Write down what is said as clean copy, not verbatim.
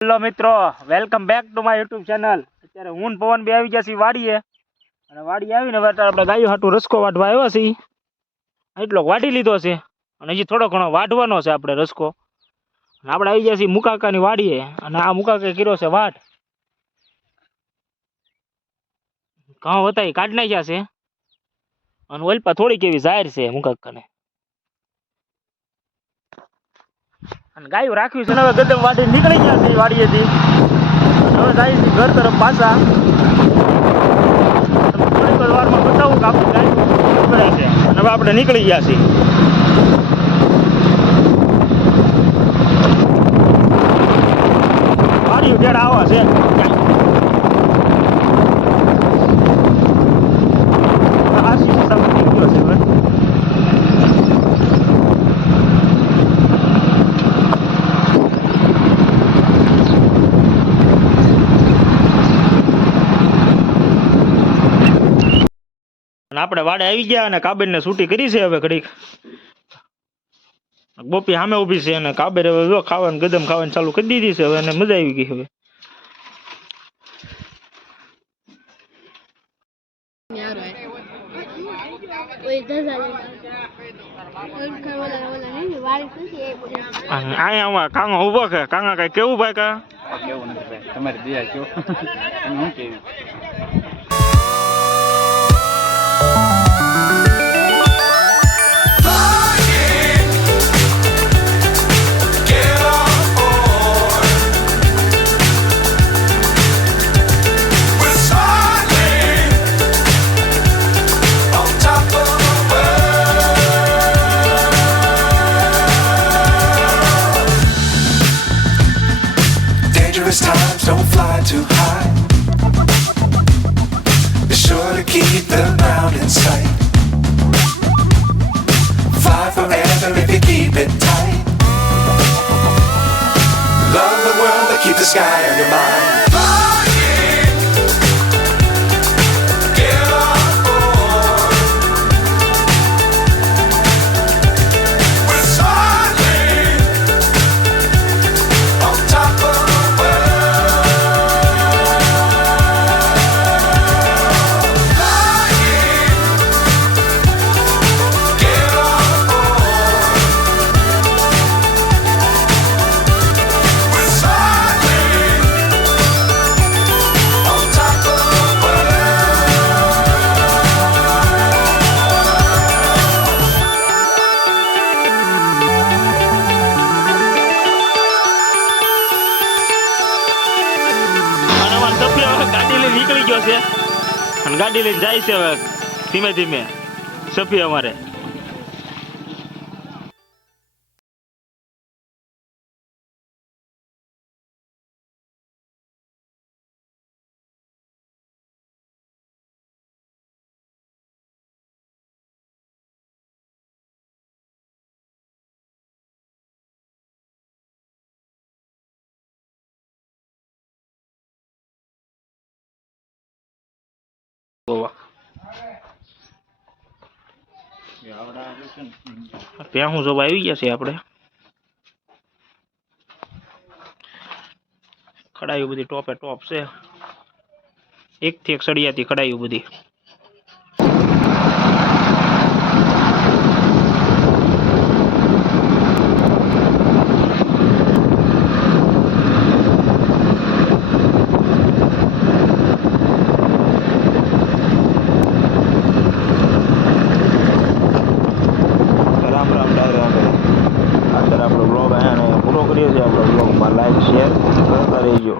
Hello મિત્રો, welcome back to my YouTube channel. અત્યારે હું ને પવન બે આવી ગયા છીએ વાડીએ, અને વાડી આવીને આપણે ગાયો હાટું રસકો વાઢવા આવ્યા છીએ. એટલો વાઢી લીધો છે અને હજી થોડો ઘણો વાઢવાનો છે આપણે રસકો. આપણે આવી ગયા છીએ મુકાકાની વાડીએ, અને આ મુકાકાએ કર્યો છે વાઢ. ઘઉં હતા એ કાઢી નાખ્યા છે, અને ઓલપા થોડીક એવી જાહેર છે મુકાકાને. અને ગાયું રાખ્યું છે ને હવે ગદમ વાડી નીકળી ગયા છે વાડીએથી. હવે જાય છે ઘર તરફ પાછા. થોડીક જ વારમાં બતાવું કે આપણે ગાયું નીકળે છે, અને હવે આપણે નીકળી ગયા છીએ. વાડીયું ઘેર આવા છે. આશી મુસાફર થઈ ગયો છે હવે. આપણે વાડે આવી ગયા અને કાબેરને છૂટી કરી છે. હવે ઘડીક બોપી સામે ઊભી છે, અને કાબેર હવે જો ખાવાનું ગદમ ખાવાનું ચાલુ કરી દીધી છે. હવે એને મજા આવી ગઈ. હવે અહીંયા કાંગો ઉભો છે. કાંગા કઈ કેવું ભાઈ? કેવું નથી ભાઈ, તમારી દયા કેવું હું કેવી. Times don't fly too high. Be sure to keep the ground in sight. Fly forever if you keep it tight. Love the world but keep the sky on your mind. નીકળી ગયો છે, અને ગાડી લઈને જાય છે હવે ધીમે ધીમે સફી અમારે. ત્યાં હું જોવા આવી ગયા છે આપણે. ખડાયું બધી ટોપે ટોપ છે, એક થી એક સળિયાથી ખડાયું બધી. આપણો બ્લોગ અહીંયા પૂરો કરીએ છીએ. આપણો બ્લોગમાં લાઈક શેર કરતા રહેજો.